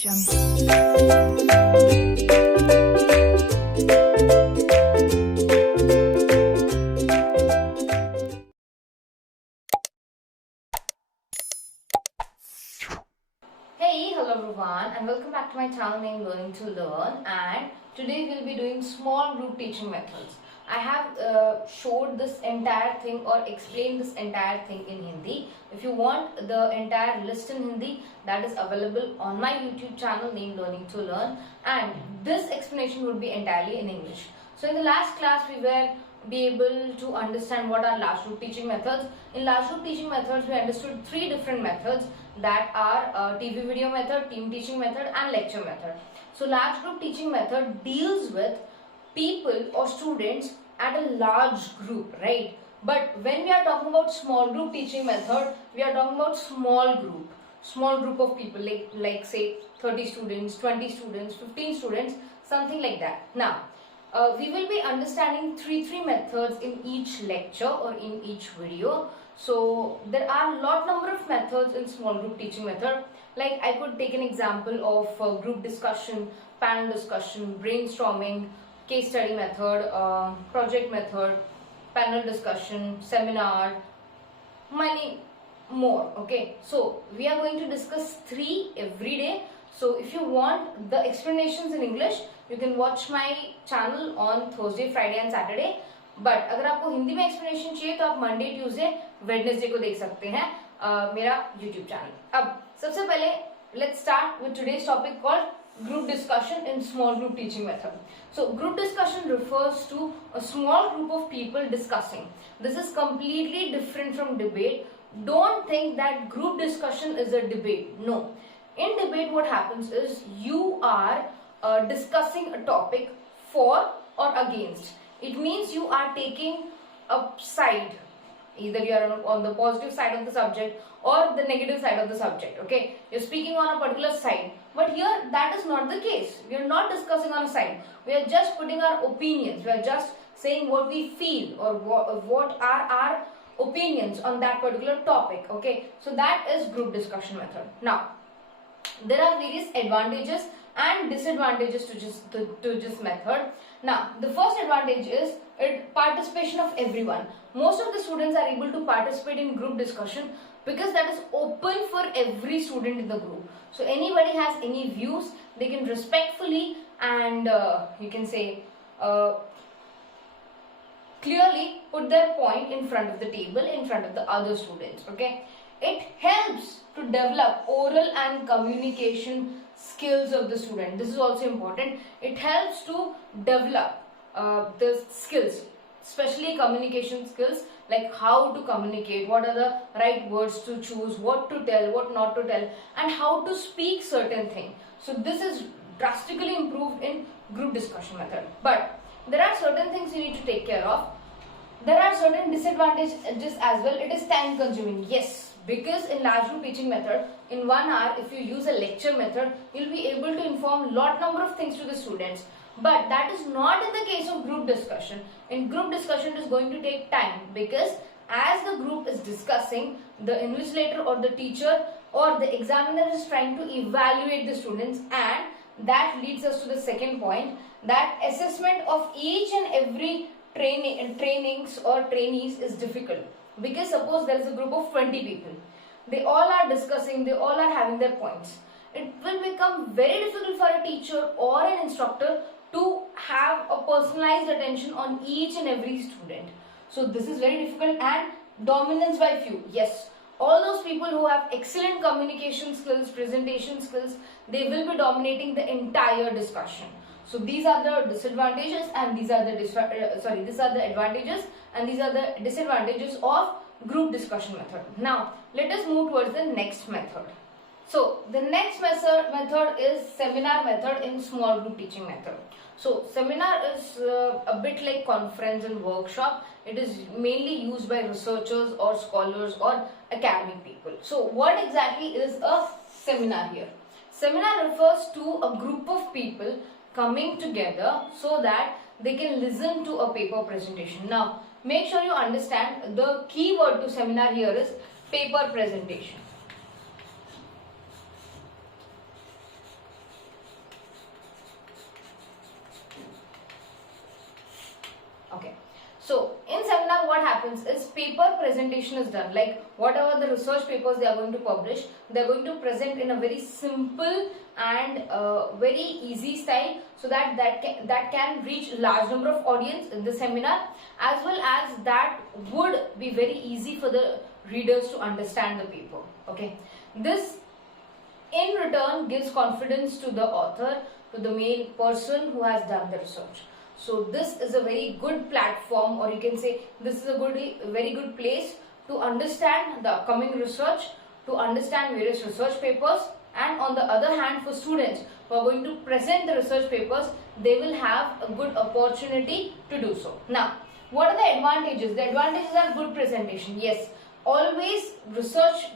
Hey, hello everyone, and welcome back to my channel named Learning to Learn. And today we'll be doing small group teaching methods. I have showed this entire thing or explained this entire thing in Hindi. If you want the entire list in Hindi, that is available on my YouTube channel named Learning to Learn, and this explanation would be entirely in English. So in the last class we were be able to understand what are large group teaching methods. In large group teaching methods we understood three different methods, that are TV video method, team teaching method and lecture method. So large group teaching method deals with people or students at a large group, right? But when we are talking about small group teaching method, we are talking about small group of people, like say 30 students, 20 students, 15 students, something like that. Now we will be understanding three methods in each lecture or in each video. So there are a lot number of methods in small group teaching method. Like I could take an example of group discussion, panel discussion, brainstorming, case study method, project method, panel discussion, seminar, many more. Okay, so we are going to discuss three every day. So if you want the explanations in English, you can watch my channel on Thursday, Friday and Saturday. But अगर आपको हिंदी में explanation चाहिए तो आप Monday, Tuesday, Wednesday को देख सकते हैं मेरा यूट्यूब चैनल. अब सबसे पहले let's start with today's topic called group discussion in small group teaching method. So group discussion refers to a small group of people discussing. This is completely different from debate. Don't think that group discussion is a debate. No. In debate what happens is you are discussing a topic for or against. It means you are taking a side. Either you are on the positive side of the subject or the negative side of the subject. Okay, you're speaking on a particular side. But here that is not the case. We are not discussing on a side. We are just putting our opinions. We are just saying what we feel or what are our opinions on that particular topic. Okay, so that is group discussion method. Now there are various advantages and disadvantages to this method. Now the first advantage is participation of everyone. Most of the students are able to participate in group discussion because that is open for every student in the group. So anybody has any views, they can respectfully and you can say clearly put their point in front of the table, in front of the other students. Okay, it helps to develop oral and communication skills of the student. This is also important. It helps to develop the skills, especially communication skills, like how to communicate, what are the right words to choose, what to tell, what not to tell, and how to speak certain things. So this is drastically improved in group discussion method. But there are certain things you need to take care of. There are certain disadvantages as well. It is time consuming. Yes, because in large group teaching method, in 1 hour, if you use a lecture method, you'll be able to inform lot number of things to the students. But that is not in the case of group discussion. In group discussion, it is going to take time, because as the group is discussing, the invigilator or the teacher or the examiner is trying to evaluate the students, and that leads us to the second point, that assessment of each and every trainings or trainees is difficult. Because suppose there is a group of 20 people, they all are discussing, they all are having their points. It will become very difficult for a teacher or an instructor to have a personalized attention on each and every student. So this is very difficult. And dominance by few. Yes, all those people who have excellent communication skills, presentation skills, they will be dominating the entire discussion. So these are the disadvantages and these are the advantages and these are the disadvantages of group discussion method. Now let us move towards the next method. So the next method is seminar method in small group teaching method. So seminar is a bit like conference and workshop. It is mainly used by researchers or scholars or academic people. So what exactly is a seminar here? Seminar refers to a group of people coming together so that they can listen to a paper presentation. Now make sure you understand the key word to seminar here is paper presentation. So in seminar what happens is paper presentation is done, like whatever the research papers they are going to publish, they are going to present in a very simple and very easy style, so that can reach large number of audience in the seminar, as well as that would be very easy for the readers to understand the paper. Okay, this in return gives confidence to the author, to the main person who has done the research. So this is a very good platform, or you can say this is a very good place to understand the upcoming research, to understand various research papers, and on the other hand, for students who are going to present the research papers, they will have a good opportunity to do so. Now, what are the advantages? The advantages are good presentation. Yes, always research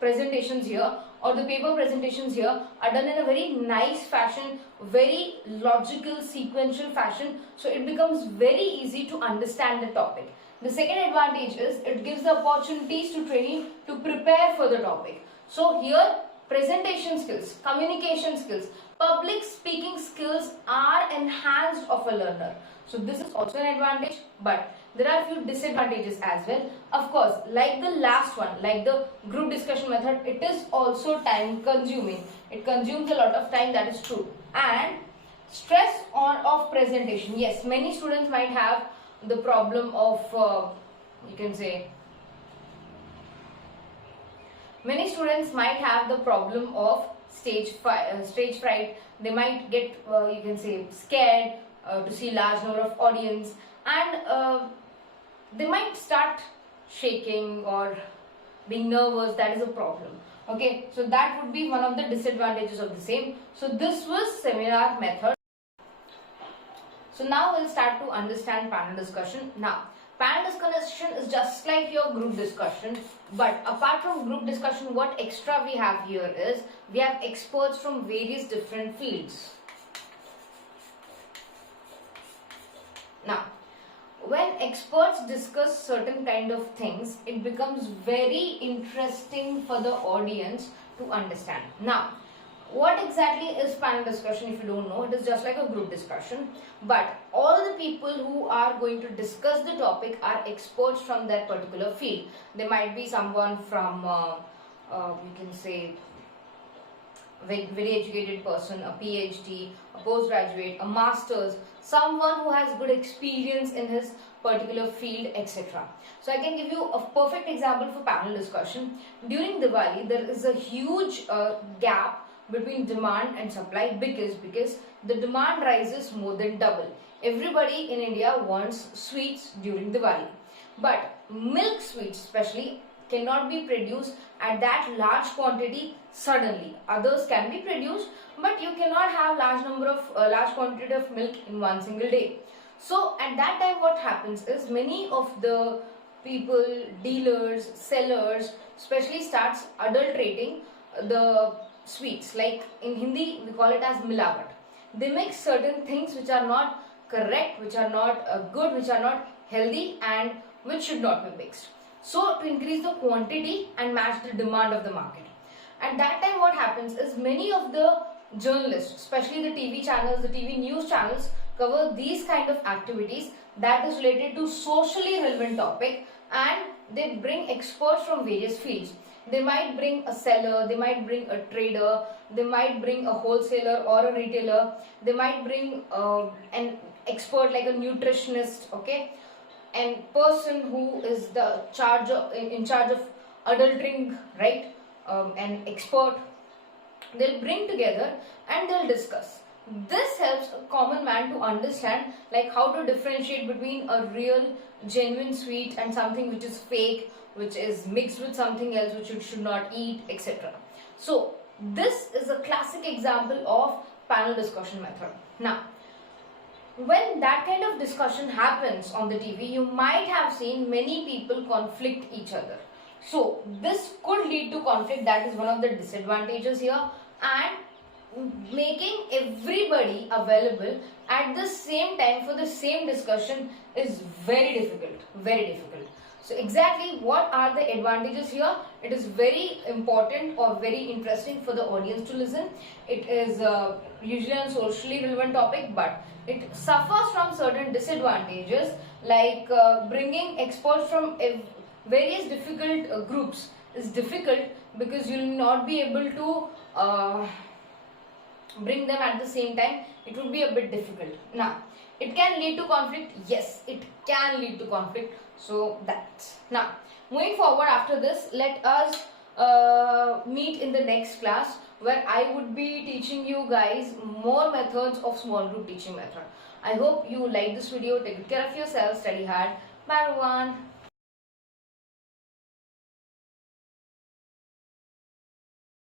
presentations here, or the paper presentations here, are done in a very nice fashion, very logical, sequential fashion, so it becomes very easy to understand the topic. The second advantage is it gives the opportunities to trainee to prepare for the topic. So here, presentation skills, communication skills, public speaking skills are enhanced of a learner. So this is also an advantage, but there are few disadvantages as well. Of course, like the last one, like the group discussion method, it is also time consuming. It consumes a lot of time, that is true. And stress of presentation. Yes, many students might have the problem of, you can say, many students might have the problem of stage fright. They might get, you can say, scared to see large number of audience, and they might start shaking or being nervous. That is a problem. Okay, so that would be one of the disadvantages of the same. So this was seminar method. So now we'll start to understand panel discussion. Now, panel discussion is just like your group discussion, but apart from group discussion, what extra we have here is we have experts from various different fields. Now, when experts discuss certain kind of things, it becomes very interesting for the audience to understand. Now, what exactly is panel discussion? If you don't know, it is just like a group discussion, but all the people who are going to discuss the topic are experts from that particular field. There might be someone from, you can say, very educated person, a PhD, a postgraduate, a master's, someone who has good experience in his particular field, etc. So I can give you a perfect example for panel discussion. During Diwali, there is a huge gap between demand and supply because the demand rises more than double. Everybody in India wants sweets during Diwali, but milk sweets especially cannot be produced at that large quantity suddenly. Others can be produced, but you cannot have large quantity of milk in one single day. So at that time what happens is many of the people, dealers, sellers especially starts adulterating the sweets. Like in Hindi we call it as milawat. They make certain things which are not correct, which are not good, which are not healthy, and which should not be mixed. So to increase the quantity and match the demand of the market. At that time what happens is many of the journalists, especially the TV channels, the TV news channels, cover these kind of activities that is related to socially relevant topic, and they bring experts from various fields. They might bring a seller, they might bring a trader, they might bring a wholesaler or a retailer, they might bring an expert like a nutritionist, okay, and person who is in charge of adultering, right, an expert. They'll bring together and they'll discuss. This helps a common man to understand like how to differentiate between a real genuine sweet and something which is fake, which is mixed with something else which you should not eat, etc. So this is a classic example of panel discussion method. Now, when that kind of discussion happens on the TV, you might have seen many people conflict each other. So this could lead to conflict. That is one of the disadvantages here, and making everybody available at the same time for the same discussion is very difficult, very difficult. So exactly what are the advantages here? It is very important or very interesting for the audience to listen. It is usually a socially relevant topic, but it suffers from certain disadvantages, like bringing experts from various difficult groups is difficult, because you will not be able to bring them at the same time. It would be a bit difficult. Now, it can lead to conflict. Yes, it can lead to conflict. So that's now moving forward. After this, let us meet in the next class, where I would be teaching you guys more methods of small group teaching method. I hope you like this video. Take good care of yourself. Study hard. Bye everyone.